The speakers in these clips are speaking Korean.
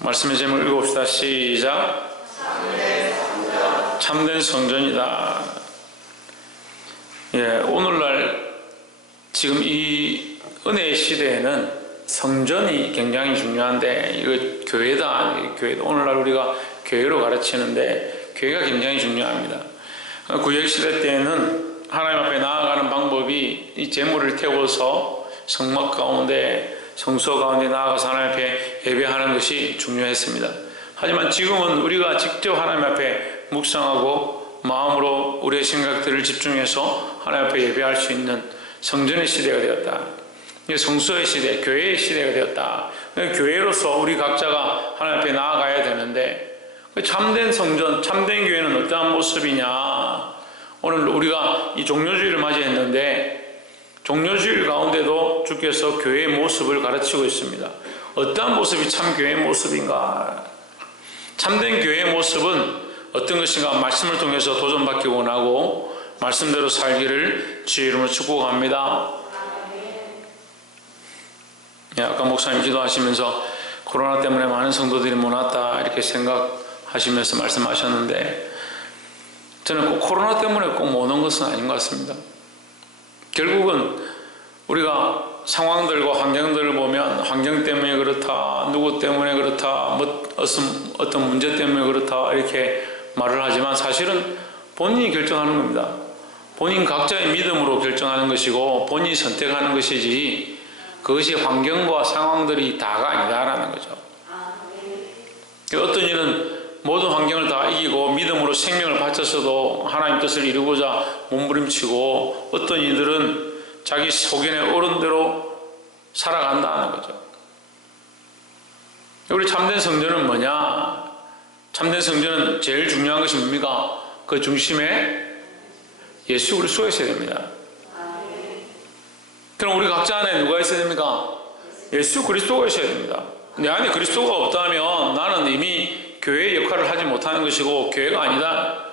말씀의 제목 읽어봅시다. 시작. 참된 성전이다. 예, 오늘날 지금 이 은혜의 시대에는 성전이 굉장히 중요한데, 이거 교회다. 오늘날 우리가 교회로 가르치는데 교회가 굉장히 중요합니다. 구약시대 때에는 하나님 앞에 나아가는 방법이 이 제물을 태워서 성막 가운데, 성소 가운데 나아가서 하나님 앞에 예배하는 것이 중요했습니다. 하지만 지금은 우리가 직접 하나님 앞에 묵상하고 마음으로 우리의 생각들을 집중해서 하나님 앞에 예배할 수 있는 성전의 시대가 되었다. 성소의 시대, 교회의 시대가 되었다. 교회로서 우리 각자가 하나님 앞에 나아가야 되는데, 참된 성전, 참된 교회는 어떠한 모습이냐. 오늘 우리가 이 종료주일을 맞이했는데, 종료주일 가운데도 주께서 교회의 모습을 가르치고 있습니다. 어떠한 모습이 참 교회의 모습인가? 참된 교회의 모습은 어떤 것인가? 말씀을 통해서 도전받기 원하고 말씀대로 살기를 주의 이름으로 축복합니다. 아까 목사님 기도하시면서 코로나 때문에 많은 성도들이 못 왔다 이렇게 생각하시면서 말씀하셨는데, 저는 꼭 코로나 때문에 꼭 못 온 것은 아닌 것 같습니다. 결국은 우리가 상황들과 환경들을 보면 환경 때문에 그렇다, 누구 때문에 그렇다, 어떤 문제 때문에 그렇다 이렇게 말을 하지만, 사실은 본인이 결정하는 겁니다. 본인 각자의 믿음으로 결정하는 것이고 본인이 선택하는 것이지, 그것이 환경과 상황들이 다가 아니다라는 거죠. 어떤 이는 모든 환경을 다 이기고 믿음으로 생명을 바쳤어도 하나님 뜻을 이루고자 몸부림치고, 어떤 이들은 자기 소견에 오른 대로 살아간다는 거죠. 우리 참된 성전은 뭐냐? 참된 성전은 제일 중요한 것이 뭡니까? 그 중심에 예수 그리스도가 있어야 됩니다. 그럼 우리 각자 안에 누가 있어야 됩니까? 예수 그리스도가 있어야 됩니다. 내 안에 그리스도가 없다면 나는 이미 교회의 역할을 하지 못하는 것이고 교회가 아니다.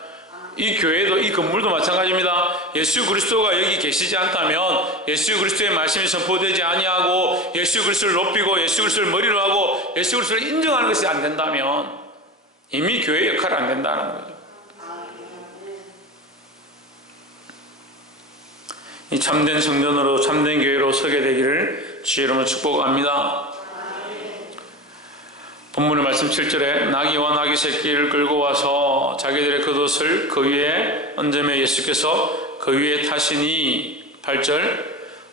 이 교회도, 이 건물도 마찬가지입니다. 예수 그리스도가 여기 계시지 않다면, 예수 그리스도의 말씀이 선포되지 아니하고 예수 그리스도를 높이고 예수 그리스도를 머리로 하고 예수 그리스도를 인정하는 것이 안 된다면 이미 교회의 역할이 안 된다는 거죠. 이 참된 성전으로, 참된 교회로 서게 되기를 주의 이름으로 축복합니다. 본문의 말씀 7절에 나귀와 나귀 새끼를 끌고 와서 자기들의 겉옷을 그 위에 얹으며 예수께서 그 위에 타시니, 8절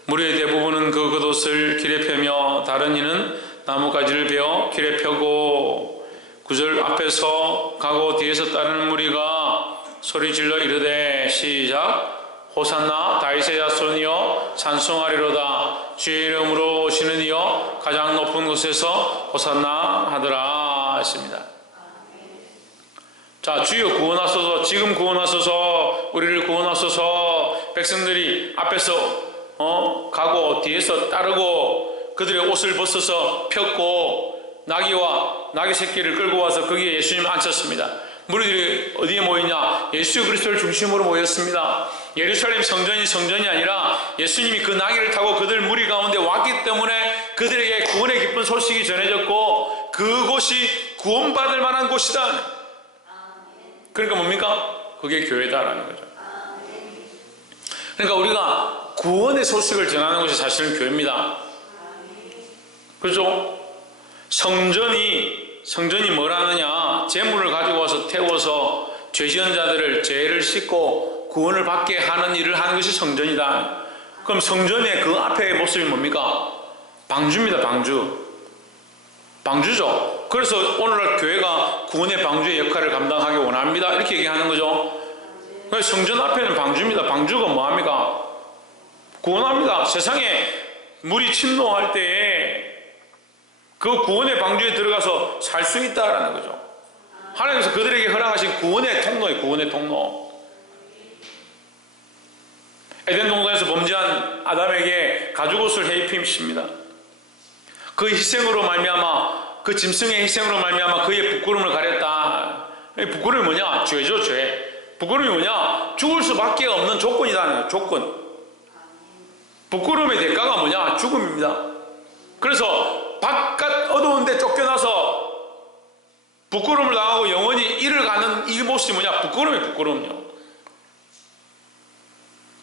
무리의 대부분은 그 겉옷을 길에 펴며 다른 이는 나뭇가지를 베어 길에 펴고, 9절 앞에서 가고 뒤에서 따르는 무리가 소리 질러 이르되, 시작. 호산나 다윗의 자손이여 찬송하리로다. 주의 이름으로 오시는 이여 가장 높은 곳에서 호산나 하더라 했습니다. 자, 주여 구원하소서, 지금 구원하소서, 우리를 구원하소서. 백성들이 앞에서 가고 뒤에서 따르고 그들의 옷을 벗어서 폈고, 나귀와 나귀 새끼를 끌고 와서 거기에 예수님을 앉혔습니다. 무리들이 어디에 모이냐? 예수 그리스도를 중심으로 모였습니다. 예루살렘 성전이 아니라 예수님이 그 나귀를 타고 그들 무리 가운데 왔기 때문에 그들에게 구원의 기쁜 소식이 전해졌고, 그곳이 구원받을 만한 곳이다. 그러니까 뭡니까? 그게 교회다라는 거죠. 그러니까 우리가 구원의 소식을 전하는 것이 사실은 교회입니다. 그렇죠? 성전이 뭘 하느냐? 재물을 가지고 와서 태워서 죄 지은 자들을 죄를 씻고 구원을 받게 하는 일을 하는 것이 성전이다. 그럼 성전의 그 앞의 모습이 뭡니까? 방주입니다. 방주죠. 그래서 오늘날 교회가 구원의 방주의 역할을 감당하기 원합니다. 이렇게 얘기하는 거죠. 성전 앞에는 방주입니다. 방주가 뭐합니까? 구원합니다. 세상에 물이 침노할 때에 그 구원의 방주에 들어가서 살 수 있다라는 거죠. 하나님께서 그들에게 허락하신 구원의 통로예요. 구원의 통로. 에덴 동산에서 범죄한 아담에게 가죽옷을 해입히십니다. 그 희생으로 말미암아, 그 짐승의 희생으로 말미암아 그의 부끄러움을 가렸다. 부끄러움이 뭐냐? 죄죠, 죄. 부끄러움이 뭐냐? 죽을 수밖에 없는 조건이라는 거예요. 조건. 부끄러움의 대가가 뭐냐? 죽음입니다. 그래서 바깥 어두운 데 쫓겨나서 부끄러움을 당하고 영원히 잃을 가는 이 모습이 뭐냐? 부끄러움요.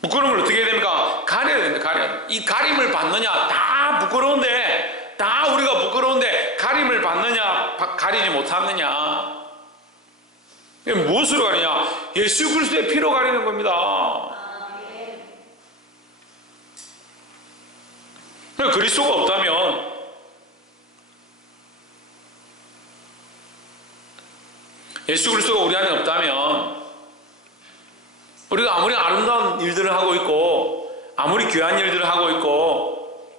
부끄러움을 어떻게 해야 됩니까? 가려야 됩니다. 가려야. 이 가림을 받느냐? 다 부끄러운데, 다 우리가 부끄러운데 가림을 받느냐? 가리지 못하느냐? 무엇으로 가리냐? 예수 그리스도의 피로 가리는 겁니다. 그리스도가 없다면, 예수 그리스도가 우리 안에 없다면, 우리가 아무리 아름다운 일들을 하고 있고, 아무리 귀한 일들을 하고 있고,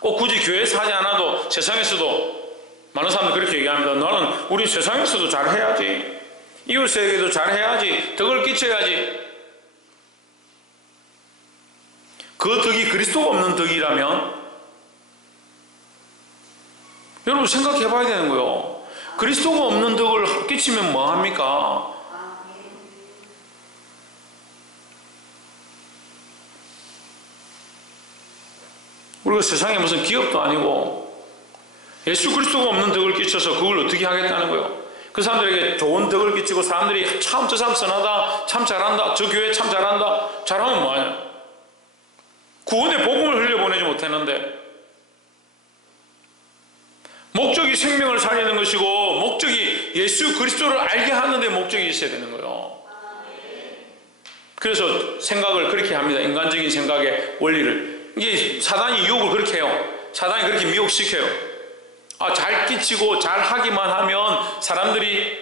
꼭 굳이 교회에서 하지 않아도 세상에서도 많은 사람들이 그렇게 얘기합니다. 나는 우리 세상에서도 잘해야지, 이웃에게도 잘해야지, 덕을 끼쳐야지. 그 덕이 그리스도가 없는 덕이라면 여러분 생각해 봐야 되는 거예요. 그리스도가 없는 덕을 끼치면 뭐합니까? 우리가 세상에 무슨 기업도 아니고 예수 그리스도가 없는 덕을 끼쳐서 그걸 어떻게 하겠다는 거예요? 그 사람들에게 좋은 덕을 끼치고 사람들이 참 저 사람 선하다, 참 잘한다, 저 교회 참 잘한다, 잘하면 뭐하냐? 구원의 복음을 흘려보내지 못했는데, 목적이 생명을 살리는 것이고 목적이 예수 그리스도를 알게 하는 데 목적이 있어야 되는 거예요. 그래서 생각을 그렇게 합니다. 인간적인 생각의 원리를. 이게 사단이 유혹을 그렇게 해요. 사단이 그렇게 미혹시켜요. 잘 끼치고 잘 하기만 하면 사람들이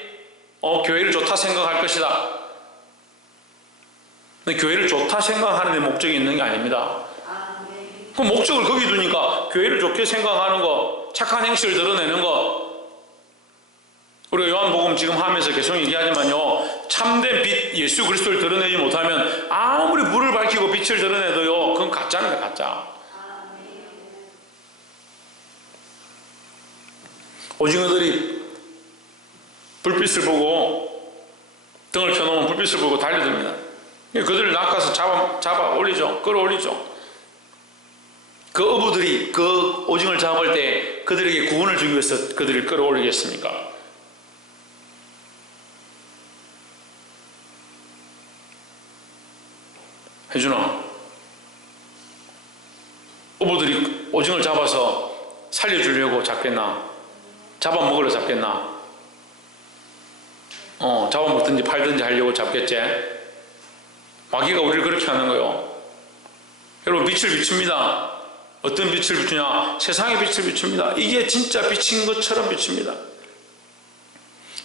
교회를 좋다 생각할 것이다. 근데 교회를 좋다 생각하는 데 목적이 있는 게 아닙니다. 그 목적을 거기 두니까 교회를 좋게 생각하는 거, 착한 행실을 드러내는 거, 우리가 요한복음 지금 하면서 계속 얘기하지만요, 참된 빛 예수 그리스도를 드러내지 못하면 아무리 물을 밝히고 빛을 드러내도요, 그건 가짜입니다. 가짜. 오징어들이 불빛을 보고, 등을 켜놓으면 불빛을 보고 달려듭니다. 그들을 낚아서 잡아 올리죠. 끌어올리죠. 그 어부들이 그 오징어를 잡을 때 그들에게 구원을 주기 위해서 그들을 끌어올리겠습니까? 혜준아, 어부들이 오징어를 잡아서 살려주려고 잡겠나? 잡아먹으려 잡겠나? 잡아먹든지 팔든지 하려고 잡겠지? 마귀가 우리를 그렇게 하는 거예요. 여러분, 빛을 비춥니다. 어떤 빛을 비추냐? 세상의 빛을 비춥니다. 이게 진짜 빛인 것처럼 비춥니다.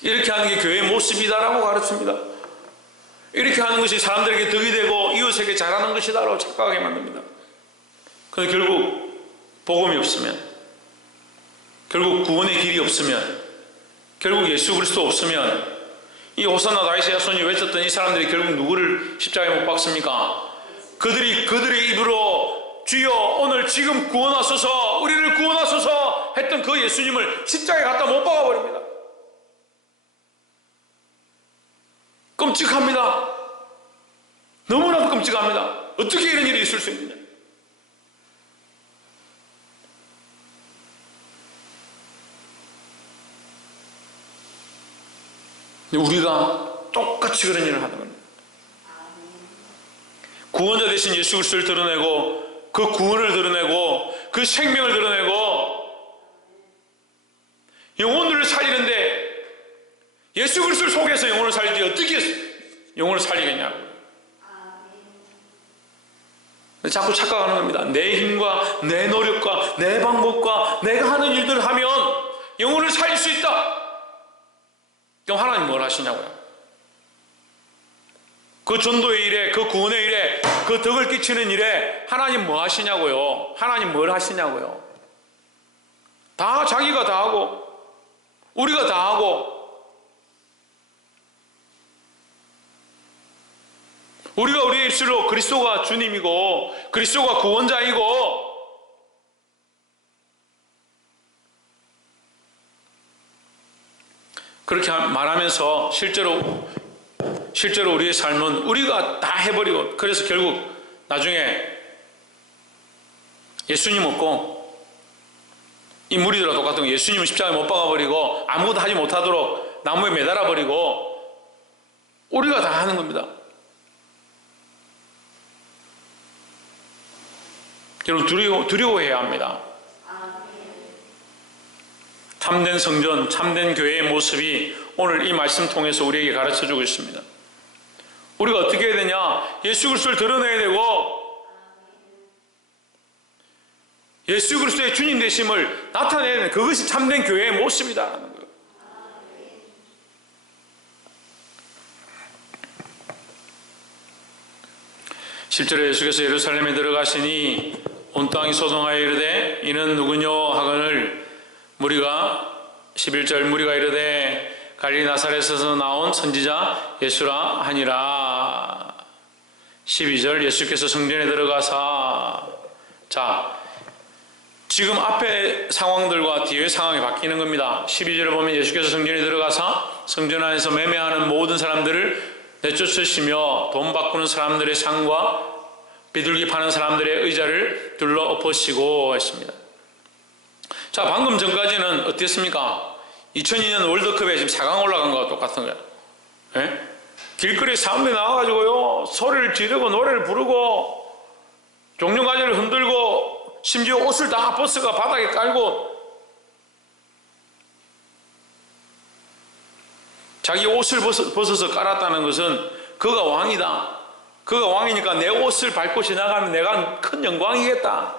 이렇게 하는 게 교회의 모습이다라고 가르칩니다. 이렇게 하는 것이 사람들에게 덕이 되고 이웃에게 잘하는 것이다라고 착각하게 만듭니다. 그런데 결국 복음이 없으면, 결국 구원의 길이 없으면, 결국 예수 그리스도 없으면, 이 호산나 다윗의 자손이 외쳤던 이 사람들이 결국 누구를 십자가에 못 박습니까? 그들의 입으로 주여 오늘 지금 구원하소서, 우리를 구원하소서 했던 그 예수님을 십자가에 갖다 못 박아버립니다. 끔찍합니다. 너무나도 끔찍합니다. 어떻게 이런 일이 있을 수 있느냐? 우리가 똑같이 그런 일을 하는 겁니다. 구원자 되신 예수 그리스도를 드러내고, 그 구원을 드러내고, 그 생명을 드러내고, 영혼들을 살리는데 예수 그리스도를 속여서 영혼을 살리지 어떻게 영혼을 살리겠냐고. 자꾸 착각하는 겁니다. 내 힘과 내 노력과 내 방법과 내가 하는 일들을 하면 영혼을 살릴 수 있다. 그럼 하나님 뭘 하시냐고요? 그 전도의 일에, 그 구원의 일에, 그 덕을 끼치는 일에 하나님 뭐 하시냐고요? 하나님 뭘 하시냐고요? 다 자기가 다 하고, 우리가 다 하고, 우리가 우리의 입술로 그리스도가 주님이고 그리스도가 구원자이고, 그렇게 말하면서 실제로 우리의 삶은 우리가 다 해버리고, 그래서 결국 나중에 예수님 없고 이 무리들과 똑같은 거, 예수님을 십자가에 못 박아버리고 아무것도 하지 못하도록 나무에 매달아 버리고 우리가 다 하는 겁니다. 여러분 두려워해야 합니다. 참된 성전, 참된 교회의 모습이 오늘 이 말씀 통해서 우리에게 가르쳐주고 있습니다. 우리가 어떻게 해야 되냐? 예수 그리스도를 드러내야 되고 예수 그리스도의 주님 되심을 나타내야 되는, 그것이 참된 교회의 모습이다라는 거예요. 실제로 예수께서 예루살렘에 들어가시니 온 땅이 소동하여 이르되 이는 누구뇨 하거늘 무리가 11절 무리가 이르되 갈릴리 나사렛에서 나온 선지자 예수라 하니라. 12절 예수께서 성전에 들어가사, 자 지금 앞에 상황들과 뒤의 상황이 바뀌는 겁니다. 12절을 보면 예수께서 성전에 들어가사 성전 안에서 매매하는 모든 사람들을 내쫓으시며 돈 바꾸는 사람들의 상과 비둘기 파는 사람들의 의자를 둘러 엎으시고 했습니다. 자, 방금 전까지는 어땠습니까? 2002년 월드컵에 지금 4강 올라간 거와 똑같은 거예요. 예? 길거리에 사람들이 나와가지고요, 소리를 지르고 노래를 부르고 종려가지를 흔들고 심지어 옷을 다 버스가 바닥에 깔고 자기 옷을 벗어서 깔았다는 것은 그가 왕이다. 그가 왕이니까 내 옷을 밟고 지나가면 내가 큰 영광이겠다.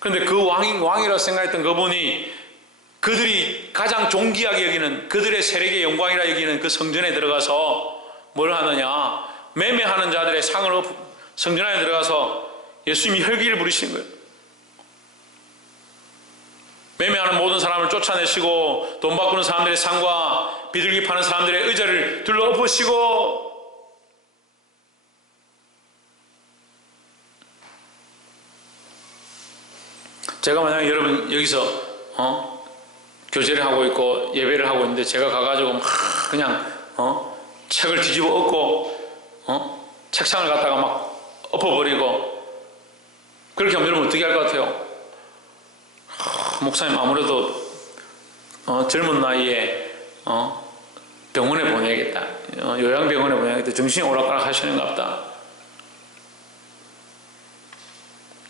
그런데 그 왕이라고 생각했던 그분이 그들이 가장 존귀하게 여기는, 그들의 세력의 영광이라 여기는 그 성전에 들어가서 뭘 하느냐? 매매하는 자들의 상을 성전 안에 들어가서 예수님이 혈기를 부리시는 거예요. 매매하는 모든 사람을 쫓아내시고 돈 바꾸는 사람들의 상과 비둘기 파는 사람들의 의자를 둘러 엎으시고, 제가 만약에 여러분 여기서 교제를 하고 있고 예배를 하고 있는데 제가 가가지고 막 그냥 책을 뒤집어 엎고 책상을 갖다가 막 엎어버리고 그렇게 하면 여러분 어떻게 할 것 같아요? 목사님 아무래도 젊은 나이에 병원에 보내야겠다, 요양병원에 보내야겠다, 정신이 오락가락 하시는가 보다.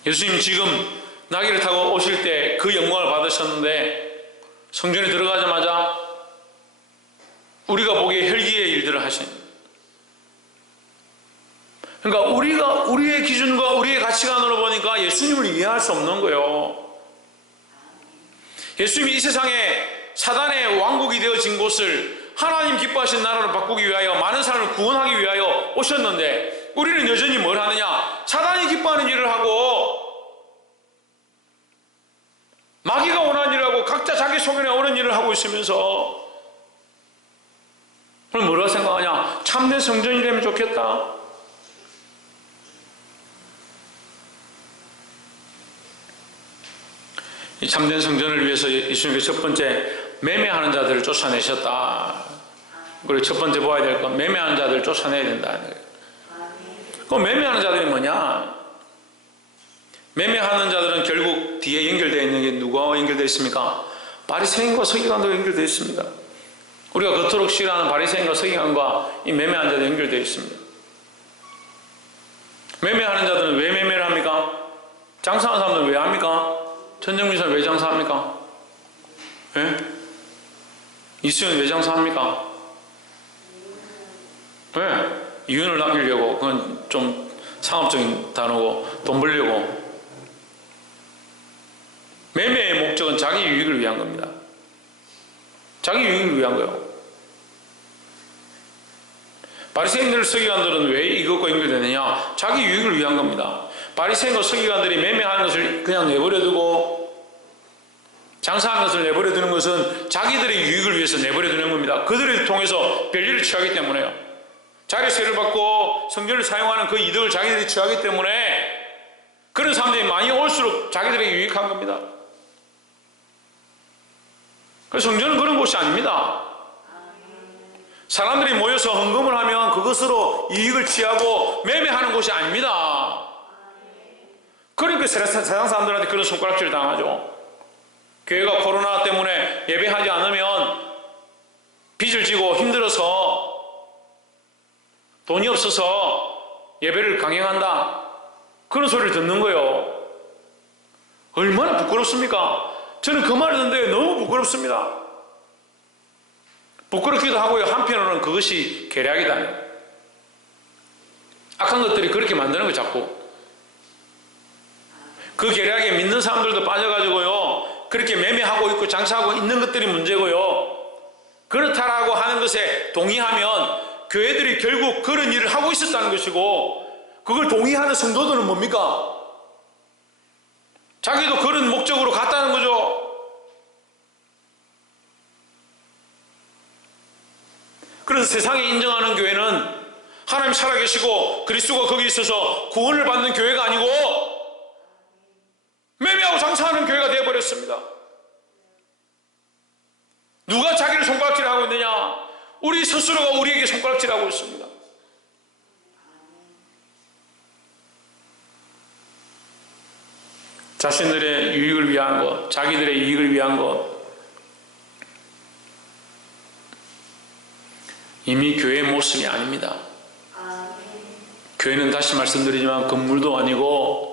예수님 지금 나귀를 타고 오실 때 그 영광을 받으셨는데 성전에 들어가자마자 우리가 보기에 혈기의 일들을 하신, 그러니까 우리가 우리의 기준과 우리의 가치관으로 보니까 예수님을 이해할 수 없는 거예요. 예수님이 이 세상에 사단의 왕국이 되어진 곳을 하나님 기뻐하신 나라로 바꾸기 위하여 많은 사람을 구원하기 위하여 오셨는데 우리는 여전히 뭘 하느냐? 사단이 기뻐하는 일을 하고 마귀가 원하는 일을 하고 각자 자기 소견에 오는 일을 하고 있으면서 그럼 뭐라고 생각하냐? 참된 성전이 되면 좋겠다. 이 참된 성전을 위해서 예수님께서 첫 번째 매매하는 자들을 쫓아내셨다. 그리고 첫 번째 보아야 될 건 매매하는 자들을 쫓아내야 된다. 그럼 매매하는 자들이 뭐냐? 매매하는 자들은 결국 뒤에 연결되어 있는 게 누구와 연결되어 있습니까? 바리새인과 서기관도 연결되어 있습니다. 우리가 그토록 싫어하는 바리새인과 서기관과 이 매매하는 자도 연결되어 있습니다. 매매하는 자들은 왜 매매를 합니까? 장사하는 사람들은 왜 합니까? 천정민선 왜 장사합니까? 예? 이수연 왜 장사합니까? 왜? 이윤을 남기려고. 그건 좀 상업적인 단어고 돈 벌려고. 매매의 목적은 자기 유익을 위한 겁니다. 자기 유익을 위한 거예요. 바리새인들 서기관들은 왜 이것과 연결되느냐? 자기 유익을 위한 겁니다. 바리새인과 서기관들이 매매하는 것을 그냥 내버려두고 장사하는 것을 내버려두는 것은 자기들의 유익을 위해서 내버려두는 겁니다. 그들을 통해서 별일을 취하기 때문에요. 자리세를 받고 성전을 사용하는 그 이득을 자기들이 취하기 때문에 그런 사람들이 많이 올수록 자기들에게 유익한 겁니다. 그래서 성전은 그런 곳이 아닙니다. 사람들이 모여서 헌금을 하면 그것으로 이익을 취하고 매매하는 곳이 아닙니다. 그러니까 세상 사람들한테 그런 손가락질을 당하죠. 교회가 코로나 때문에 예배하지 않으면 돈이 없어서 예배를 강행한다. 그런 소리를 듣는 거예요. 얼마나 부끄럽습니까? 저는 그 말을 듣는데 너무 부끄럽습니다. 부끄럽기도 하고요. 한편으로는 그것이 계략이다. 악한 것들이 그렇게 만드는 거예요. 자꾸. 그 계략에 믿는 사람들도 빠져가지고요. 그렇게 매매하고 있고 장사하고 있는 것들이 문제고요. 그렇다라고 하는 것에 동의하면 교회들이 결국 그런 일을 하고 있었다는 것이고, 그걸 동의하는 성도들은 뭡니까? 자기도 그런 목적으로 갔다는 거죠. 그래서 세상에 인정하는 교회는 하나님 살아계시고 그리스도가 거기 있어서 구원을 받는 교회가 아니고 매매하고 장사하는 교회가 되어버렸습니다. 누가 자기를 손가락질하고 있느냐? 우리 스스로가 우리에게 손가락질하고 있습니다. 자신들의 유익을 위한 것, 자기들의 이익을 위한 것, 이미 교회의 모습이 아닙니다. 교회는 다시 말씀드리지만 건물도 아니고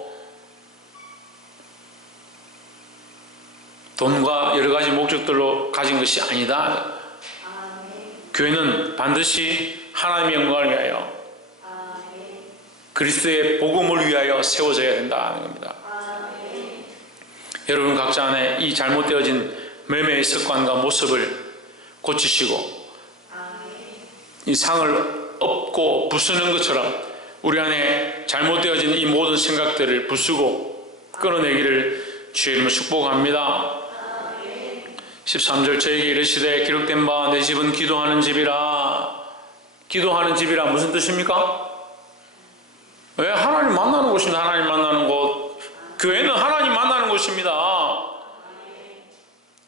돈과 여러 가지 목적들로 가진 것이 아니다. 교회는 반드시 하나님의 영광을 위하여 그리스도의 복음을 위하여 세워져야 된다는 겁니다. 여러분 각자 안에 이 잘못되어진 매매의 습관과 모습을 고치시고 이 상을 엎고 부수는 것처럼 우리 안에 잘못되어진 이 모든 생각들을 부수고 끊어내기를 주의 이름으로 축복합니다. 13절 저에게 이르시되 기록된 바 내 집은 기도하는 집이라. 기도하는 집이라 무슨 뜻입니까? 왜? 하나님 만나는 곳입니다. 하나님 만나는 곳. 교회는 하나님 만나는 곳입니다.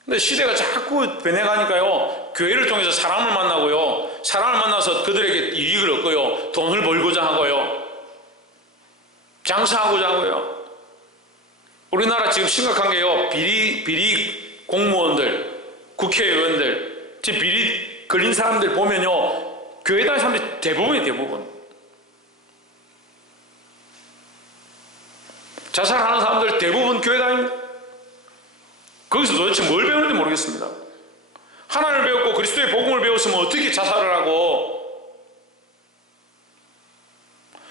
근데 시대가 자꾸 변해가니까요, 교회를 통해서 사람을 만나고요, 사람을 만나서 그들에게 이익을 얻고요, 돈을 벌고자 하고요, 장사하고자 하고요. 우리나라 지금 심각한 게요, 비리 공무원들, 국회의원들, 지금 비리 걸린 사람들 보면요, 교회 다니는 사람들이 대부분. 자살하는 사람들 대부분 교회 다닙니다. 거기서 도대체 뭘 배우는지 모르겠습니다. 하나님을 배웠고 그리스도의 복음을 배웠으면 어떻게 자살을 하고,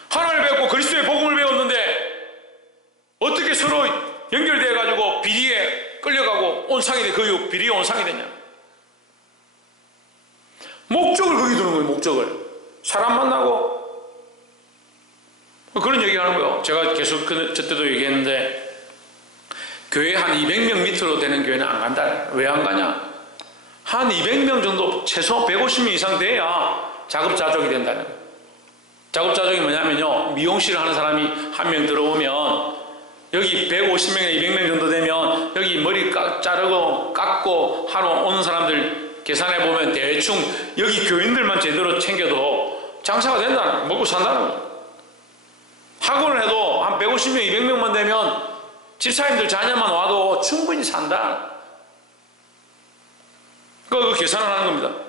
하나님을 배웠고 그리스도의 복음을 배웠는데 어떻게 서로 연결되어 가지고 비리에 끌려가고 온상이 돼, 그 비리에 온상이 되냐. 목적을 거기 두는 거예요. 목적을. 사람 만나고 그런 얘기 하는 거예요. 제가 계속 저 때도 얘기했는데, 교회 한 200명 밑으로 되는 교회는 안 간다. 왜 안 가냐? 한 200명 정도, 최소 150명 이상 돼야 자급자족이 된다는 거예요. 자급자족이 뭐냐면요, 미용실을 하는 사람이 한 명 들어오면 여기 150명이나 200명 정도 되면 여기 머리 자르고 깎고 하러 오는 사람들 계산해보면 대충 여기 교인들만 제대로 챙겨도 장사가 된다는 거예요. 먹고 산다는 거예요. 학원을 해도 한 150명, 200명만 되면 집사님들 자녀만 와도 충분히 산다. 그 계산을 하는 겁니다.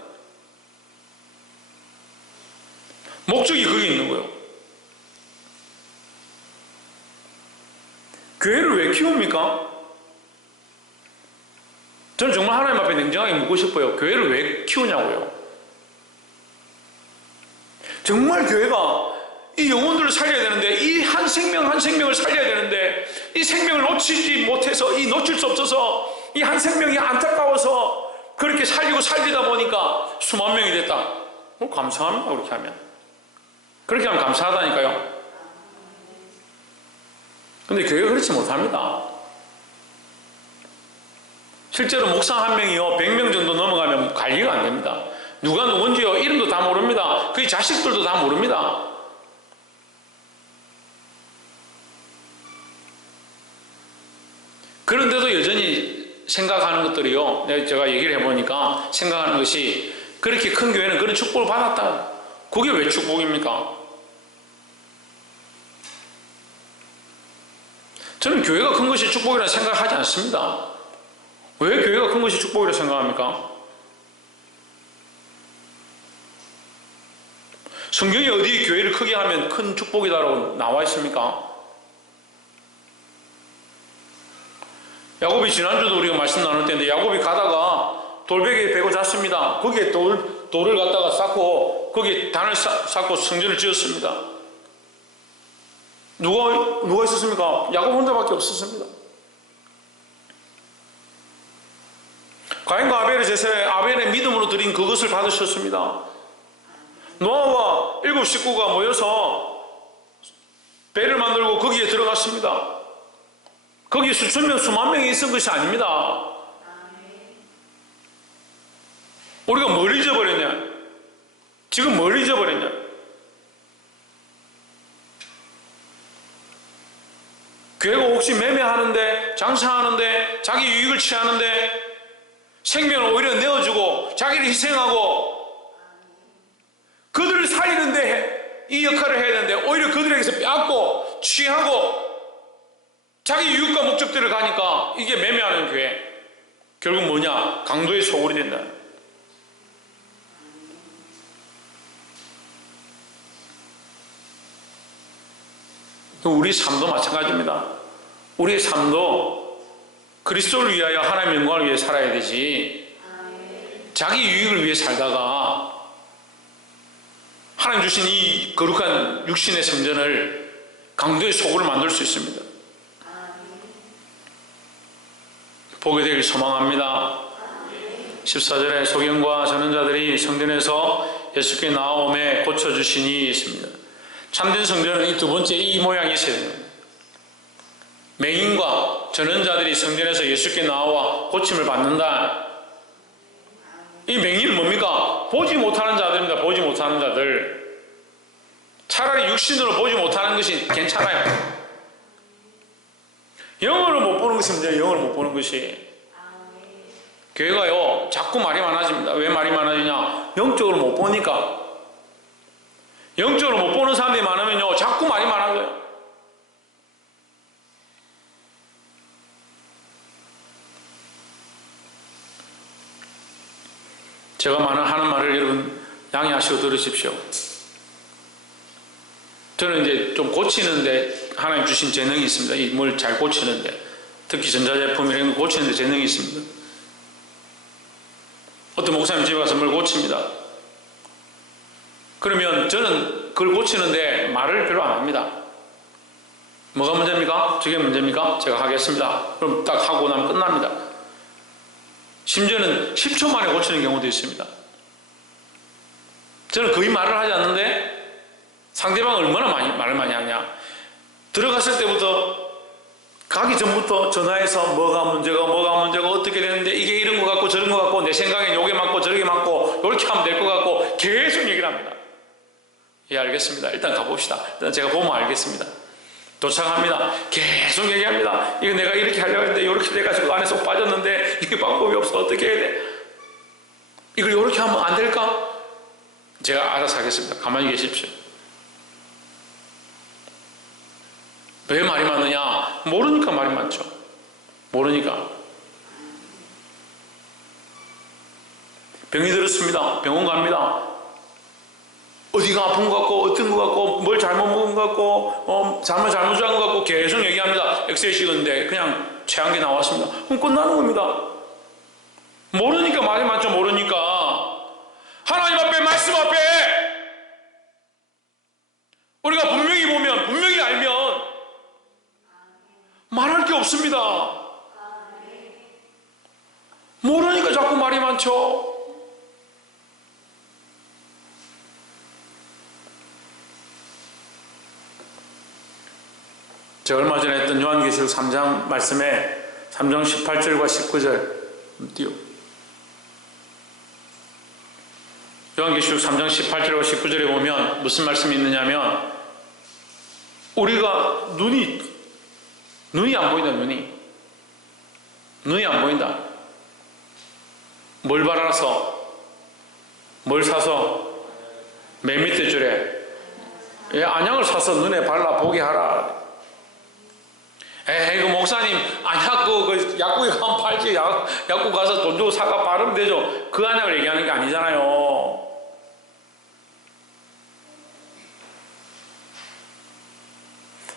목적이 거기 있는 거예요. 교회를 왜 키웁니까? 저는 정말 하나님 앞에 냉정하게 묻고 싶어요. 교회를 왜 키우냐고요. 정말 교회가 이 영혼들을 살려야 되는데, 이 한 생명 한 생명을 살려야 되는데, 이 생명을 놓치지 못해서, 이 놓칠 수 없어서 이 한 생명이 안타까워서 그렇게 살리다 보니까 수만 명이 됐다. 감사합니다. 그렇게 하면. 그렇게 하면 감사하다니까요. 근데 교회가 그렇지 못합니다. 실제로 목사 한 명이요, 100명 정도 넘어가면 관리가 안 됩니다. 누가 누군지요, 이름도 다 모릅니다. 그의 자식들도 다 모릅니다. 그런데도 여전히 생각하는 것들이요, 제가 얘기를 해보니까 생각하는 것이, 그렇게 큰 교회는 그런 축복을 받았다. 그게 왜 축복입니까? 저는 교회가 큰 것이 축복이라고 생각하지 않습니다. 왜 교회가 큰 것이 축복이라고 생각합니까? 성경에 어디에 교회를 크게 하면 큰 축복이다라고 나와 있습니까? 야곱이 지난주도 우리가 말씀 나눌 때인데 야곱이 가다가 돌베개에 베고 잤습니다. 거기에 돌을 갖다가 쌓고 거기에 단을 쌓고 성전을 지었습니다. 누가 있었습니까? 야곱 혼자밖에 없었습니다. 가인과 아벨의 제사에 아벨의 믿음으로 드린 그것을 받으셨습니다. 노아와 7 식구가 모여서 배를 만들고 거기에 들어갔습니다. 거기 수천 명, 수만 명이 있은 것이 아닙니다. 우리가 뭘 잊어버렸냐? 지금 뭘 잊어버렸냐? 교회가 혹시 매매하는데, 장사하는데, 자기 유익을 취하는데, 생명을 오히려 내어주고, 자기를 희생하고, 그들을 살리는데 이 역할을 해야 되는데, 오히려 그들에게서 빼앗고, 취하고, 자기 유익과 목적대로 가니까 이게 매매하는 교회. 결국 뭐냐? 강도의 소굴이 된다. 우리 삶도 마찬가지입니다. 우리의 삶도 그리스도를 위하여 하나님의 영광을 위해 살아야 되지, 자기 유익을 위해 살다가 하나님 주신 이 거룩한 육신의 성전을 강도의 소굴을 만들 수 있습니다. 보게 되길 소망합니다. 14절에 소경과 전원자들이 성전에서 예수께 나오매 고쳐주시니 있습니다. 참된 성전은 이 두 번째 이 모양이 있어야 됩니다. 맹인과 전원자들이 성전에서 예수께 나와 고침을 받는다. 이 맹인은 뭡니까? 보지 못하는 자들입니다. 보지 못하는 자들. 차라리 육신으로 보지 못하는 것이 괜찮아요. 영어로 못 보는 것이 문제예요. 영어로 못 보는 것이. 교회가요 자꾸 말이 많아집니다. 왜 말이 많아지냐? 영적으로 못 보니까. 영적으로 못 보는 사람들이 많으면요 자꾸 말이 많아져요. 제가 하는 말을 여러분 양해하시고 들으십시오. 저는 이제 좀 고치는데 하나님 주신 재능이 있습니다. 이 뭘 잘 고치는데, 특히 전자제품 이런 거 고치는데 재능이 있습니다. 어떤 목사님 집에 가서 뭘 고칩니다. 그러면 저는 그걸 고치는데 말을 별로 안 합니다. 뭐가 문제입니까? 저게 문제입니까? 제가 하겠습니다. 그럼 딱 하고 나면 끝납니다. 심지어는 10초 만에 고치는 경우도 있습니다. 저는 거의 말을 하지 않는데 상대방은 얼마나 말을 많이 하냐. 들어갔을 때부터 가기 전부터 전화해서 뭐가 문제가 어떻게 되는데 이게 이런 것 같고 저런 것 같고 내 생각엔 요게 맞고 저렇게 맞고 이렇게 하면 될 것 같고 계속 얘기를 합니다. 예, 알겠습니다. 일단 가봅시다. 일단 제가 보면 알겠습니다. 도착합니다. 계속 얘기합니다. 이거 내가 이렇게 하려고 했는데 이렇게 돼가지고 안에 쏙 빠졌는데 이게 방법이 없어. 어떻게 해야 돼? 이걸 이렇게 하면 안 될까? 제가 알아서 하겠습니다. 가만히 계십시오. 왜 말이 많느냐? 모르니까 말이 많죠. 모르니까. 병이 들었습니다. 병원 갑니다. 어디가 아픈 것 같고 어떤 것 같고 뭘 잘못 먹은 것 같고 잘못 잘한 것 같고 계속 얘기합니다. 엑스레이 찍었는데 그냥 최악이 나왔습니다. 그럼 끝나는 겁니다. 모르니까 말이 많죠. 모르니까. 하나님 앞에 말씀 앞에 우리가 분명히 보면 분명히 알면 말할 게 없습니다. 모르니까 자꾸 말이 많죠. 제가 얼마 전에 했던 요한계시록 3장 말씀에 3장 18절과 19절 띄워. 요한계시록 3장 18절과 19절에 보면 무슨 말씀이 있느냐면 우리가 눈이 안 보인다. 눈이 안 보인다. 뭘 바라서 뭘 사서 맨 밑에 줄에 안약을 사서 눈에 발라 보게 하라. 에이, 그 목사님, 안약, 약국에 가면 팔지. 약국 가서 돈 주고 사가 바르면 되죠. 그 안약을 얘기하는 게 아니잖아요.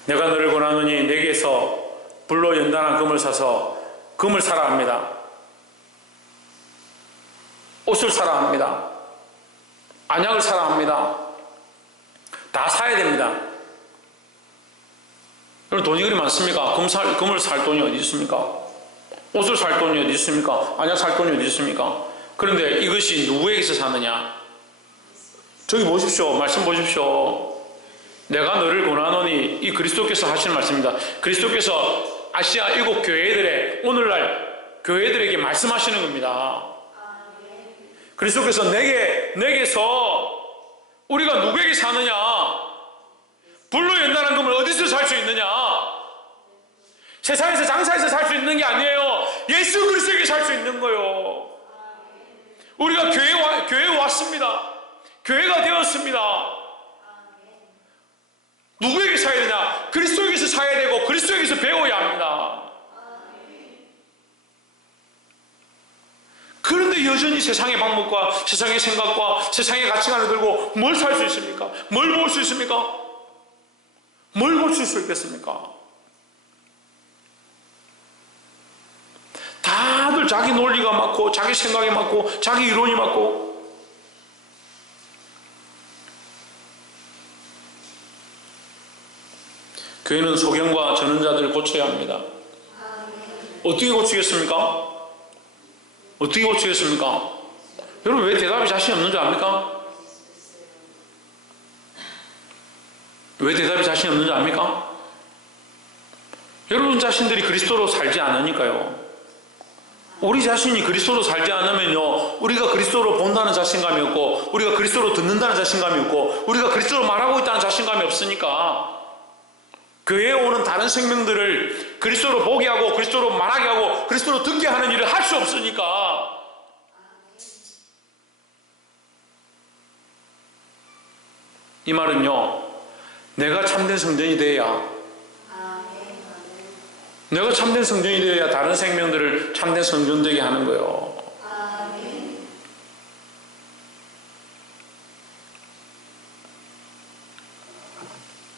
내가 너를 권하노니 내게서 불로 연단한 금을 사서 금을 사라 합니다. 옷을 사라 합니다. 안약을 사라 합니다. 다 사야 됩니다. 여러분 돈이 그리 많습니까? 금을 살 돈이 어디 있습니까? 옷을 살 돈이 어디 있습니까? 안약 살 돈이 어디 있습니까? 그런데 이것이 누구에게서 사느냐? 저기 보십시오. 말씀 보십시오. 내가 너를 권하노니, 이 그리스도께서 하시는 말씀입니다. 그리스도께서 아시아 7 교회들의 오늘날 교회들에게 말씀하시는 겁니다. 그리스도께서 내게서 우리가 누구에게 사느냐? 불로 연단한 금을 어디서 살 수 있느냐? 세상에서 장사해서 살 수 있는 게 아니에요. 예수 그리스도에게 살 수 있는 거요. 우리가 교회에 왔습니다. 교회가 되었습니다. 누구에게 사야 되냐? 그리스도에게서 사야 되고 그리스도에게서 배워야 합니다. 그런데 여전히 세상의 방법과 세상의 생각과 세상의 가치관을 들고 뭘 살 수 있습니까? 뭘 볼 수 있습니까? 뭘 볼 수 있겠습니까? 다들 자기 논리가 맞고 자기 생각이 맞고 자기 이론이 맞고, 교회는 소경과 전원자들을 고쳐야 합니다. 어떻게 고치겠습니까? 어떻게 고치겠습니까? 여러분 왜 대답이 자신 없는 줄 압니까? 왜 대답이 자신 없는 줄 압니까? 여러분 자신들이 그리스도로 살지 않으니까요. 우리 자신이 그리스도로 살지 않으면요, 우리가 그리스도로 본다는 자신감이 없고, 우리가 그리스도로 듣는다는 자신감이 없고, 우리가 그리스도로 말하고 있다는 자신감이 없으니까 교회에 오는 다른 생명들을 그리스도로 보게 하고 그리스도로 말하게 하고 그리스도로 듣게 하는 일을 할 수 없으니까, 이 말은요, 내가 참된 성전이 되어야, 내가 참된 성전이 되어야 다른 생명들을 참된 성전 되게 하는 거예요.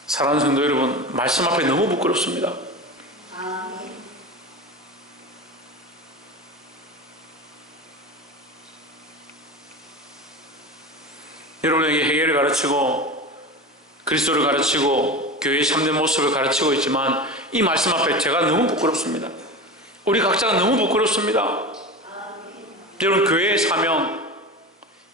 사랑하는 성도 여러분, 말씀 앞에 너무 부끄럽습니다. 여러분에게 해결을 가르치고 그리스도를 가르치고 교회의 참된 모습을 가르치고 있지만 이 말씀 앞에 제가 너무 부끄럽습니다. 우리 각자가 너무 부끄럽습니다. 여러분, 교회의 사명,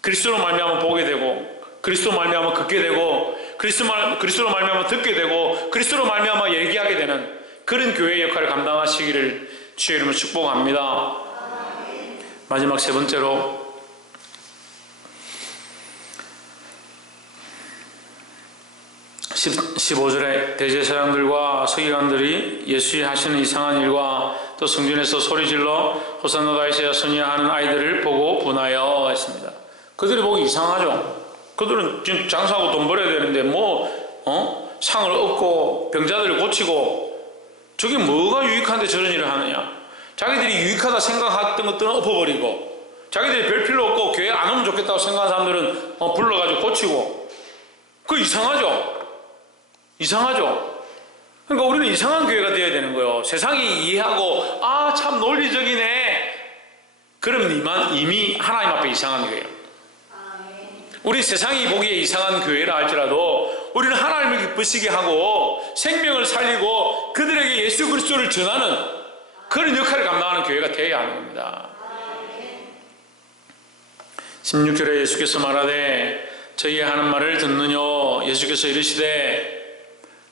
그리스도로 말미암아 보게 되고 그리스도로 말미암아 걷게 되고 그리스도로 말미암아 듣게 되고 그리스도로 말미암아 얘기하게 되는 그런 교회의 역할을 감당하시기를 주의 이름으로 축복합니다. 마지막 세 번째로, 15절에 대제사장들과 서기관들이 예수의 하시는 이상한 일과 또 성전에서 소리질러 호산나 다윗의 자손이야 하는 아이들을 보고 분하여 했습니다. 그들이 보기 이상하죠. 그들은 지금 장사하고 돈 벌어야 되는데 상을 얻고 병자들을 고치고 저게 뭐가 유익한데 저런 일을 하느냐. 자기들이 유익하다 생각했던 것들은 엎어버리고 자기들이 별 필요 없고 교회 안 오면 좋겠다고 생각하는 사람들은 불러가지고 고치고. 그거 이상하죠. 이상하죠. 그러니까 우리는 이상한 교회가 되어야 되는 거예요. 세상이 이해하고 참 논리적이네. 그러면 이미 하나님 앞에 이상한 교회예요. 우리 세상이 보기에 이상한 교회라 할지라도 우리는 하나님을 기쁘시게 하고 생명을 살리고 그들에게 예수 그리스도를 전하는 그런 역할을 감당하는 교회가 되어야 하는 겁니다. 16절에 예수께서 말하되 저희의 하는 말을 듣느뇨. 예수께서 이르시되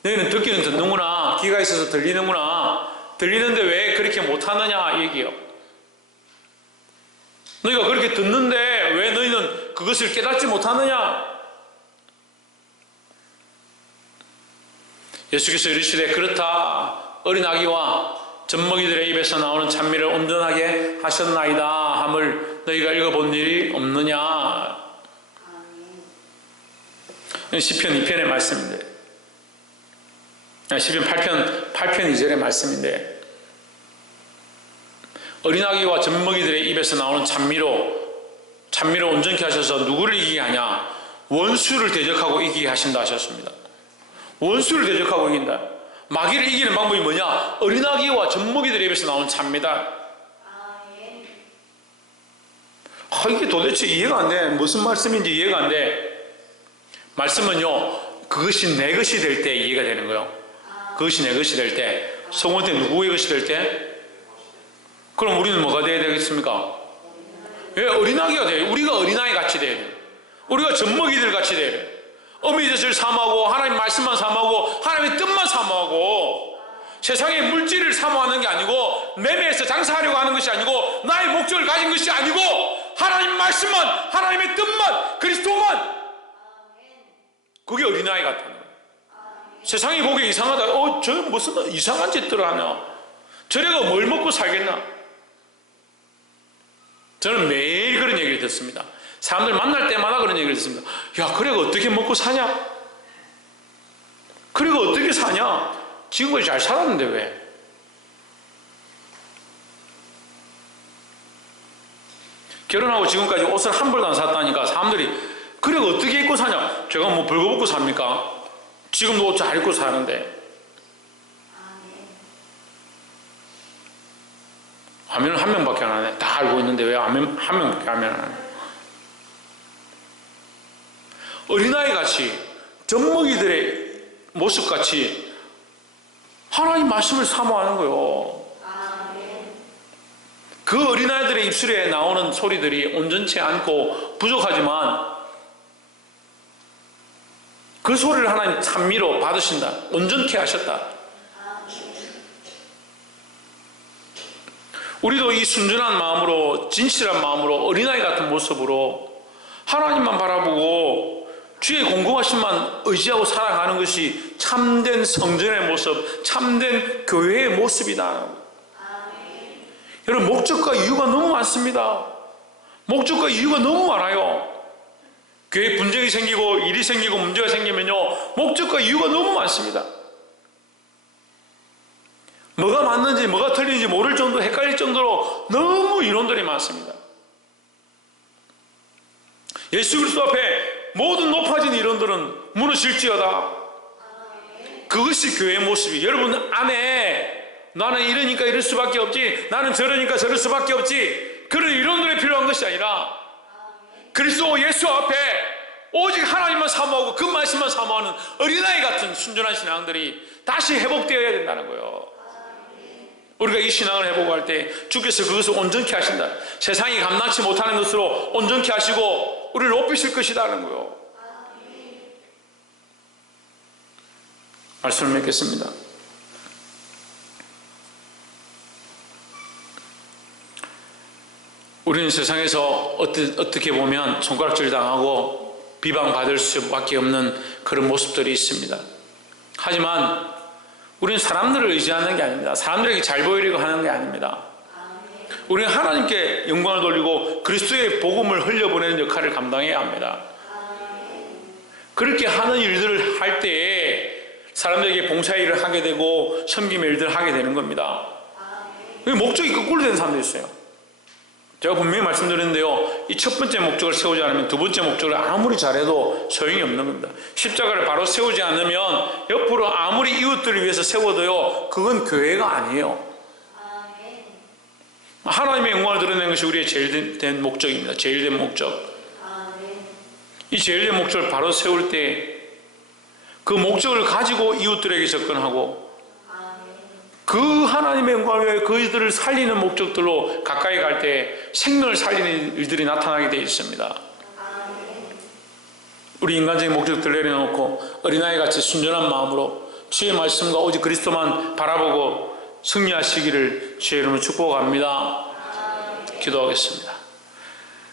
너희는 듣기는 듣는구나. 귀가 있어서 들리는구나. 들리는데 왜 그렇게 못하느냐 얘기요. 너희가 그렇게 듣는데 왜 너희는 그것을 깨닫지 못하느냐. 예수께서 이르시되 그렇다. 어린 아기와 젖먹이들의 입에서 나오는 찬미를 온전하게 하셨나이다 함을 너희가 읽어본 일이 없느냐. 시편 2편의 말씀인데, 시편 8편 2절의 말씀인데, 어린아기와 젖먹이들의 입에서 나오는 찬미로 온전케 하셔서 누구를 이기게 하냐? 원수를 대적하고 이기게 하신다 하셨습니다. 원수를 대적하고 이긴다. 마귀를 이기는 방법이 뭐냐? 어린아기와 젖먹이들의 입에서 나온 차입니다. 이게 도대체 이해가 안 돼. 무슨 말씀인지 이해가 안 돼. 말씀은요, 그것이 내 것이 될 때 이해가 되는 거예요. 그것이 내 것이 될 때. 성원 때 누구의 것이 될 때? 그럼 우리는 뭐가 돼야 되겠습니까? 예, 어린아기가 돼요. 우리가 어린아이 같이 돼야 돼요. 우리가 젖먹이들 같이 돼야 돼요. 어미의 젖을 사모하고 하나님 말씀만 사모하고 하나님의 뜻만 사모하고 세상의 물질을 사모하는 게 아니고 매매해서 장사하려고 하는 것이 아니고 나의 목적을 가진 것이 아니고 하나님 말씀만, 하나님의 뜻만, 그리스도만, 그게 어린아이 같은 거예요. 세상이 보기에 이상하다. 저 무슨 이상한 짓들을 하냐. 저래가 뭘 먹고 살겠나. 저는 매일 그런 얘기를 듣습니다. 사람들 만날 때마다 그런 얘기를 듣습니다. 야, 그래가 어떻게 먹고 사냐? 그래가 어떻게 사냐? 지금까지 잘 살았는데 왜? 결혼하고 지금까지 옷을 한 벌도 안 샀다니까 사람들이 그래가 어떻게 입고 사냐? 제가 뭐 벌거벗고 삽니까? 지금도 옷 잘 입고 사는데. 아멘은 한 명밖에 안 하네. 다 알고 있는데 왜 아멘 한 명밖에 아멘 안 하네? 어린아이같이 젖먹이들의 모습같이 하나님 말씀을 사모하는 거예요. 그 어린아이들의 입술에 나오는 소리들이 온전치 않고 부족하지만 그 소리를 하나님 찬미로 받으신다. 온전케 하셨다. 우리도 이 순전한 마음으로, 진실한 마음으로, 어린아이 같은 모습으로 하나님만 바라보고 주의 공공하심만 의지하고 살아가는 것이 참된 성전의 모습, 참된 교회의 모습이다. 여러분, 목적과 이유가 너무 많습니다. 목적과 이유가 너무 많아요. 교회에 분쟁이 생기고 일이 생기고 문제가 생기면요, 목적과 이유가 너무 많습니다. 뭐가 맞는지 뭐가 틀린지 모를 정도로 헷갈릴 정도로 너무 이론들이 많습니다. 예수 그리스도 앞에 모든 높아진 이론들은 무너질지어다. 그것이 교회의 모습이에요. 여러분 안에 나는 이러니까 이럴 수밖에 없지, 나는 저러니까 저럴 수밖에 없지, 그런 이론들이 필요한 것이 아니라 그리스도 예수 앞에 오직 하나님만 사모하고 그 말씀만 사모하는 어린아이 같은 순전한 신앙들이 다시 회복되어야 된다는 거예요. 우리가 이 신앙을 회복할 때 주께서 그것을 온전케 하신다. 세상이 감당치 못하는 것으로 온전케 하시고 우리를 높이실 것이라는 거예요. 말씀을 맺겠습니다. 우리는 세상에서 어떻게 보면 손가락질 당하고 비방받을 수밖에 없는 그런 모습들이 있습니다. 하지만 우리는 사람들을 의지하는 게 아닙니다. 사람들에게 잘 보이려고 하는 게 아닙니다. 우리는 하나님께 영광을 돌리고 그리스도의 복음을 흘려보내는 역할을 감당해야 합니다. 그렇게 하는 일들을 할 때에 사람들에게 봉사일을 하게 되고 섬김의 일들을 하게 되는 겁니다. 목적이 거꾸로 되는 사람도 있어요. 제가 분명히 말씀드렸는데요, 이 첫 번째 목적을 세우지 않으면 두 번째 목적을 아무리 잘해도 소용이 없는 겁니다. 십자가를 바로 세우지 않으면 옆으로 아무리 이웃들을 위해서 세워도요, 그건 교회가 아니에요. 하나님의 영광을 드러내는 것이 우리의 제일 된 목적입니다. 제일 된 목적. 이 제일 된 목적을 바로 세울 때 그 목적을 가지고 이웃들에게 접근하고 그 하나님의 영광을 위해 그들을 살리는 목적들로 가까이 갈 때 생명을 살리는 일들이 나타나게 되어 있습니다. 우리 인간적인 목적들 내려놓고 어린아이같이 순전한 마음으로 주의 말씀과 오직 그리스도만 바라보고 승리하시기를 주의 이름으로 축복합니다. 기도하겠습니다.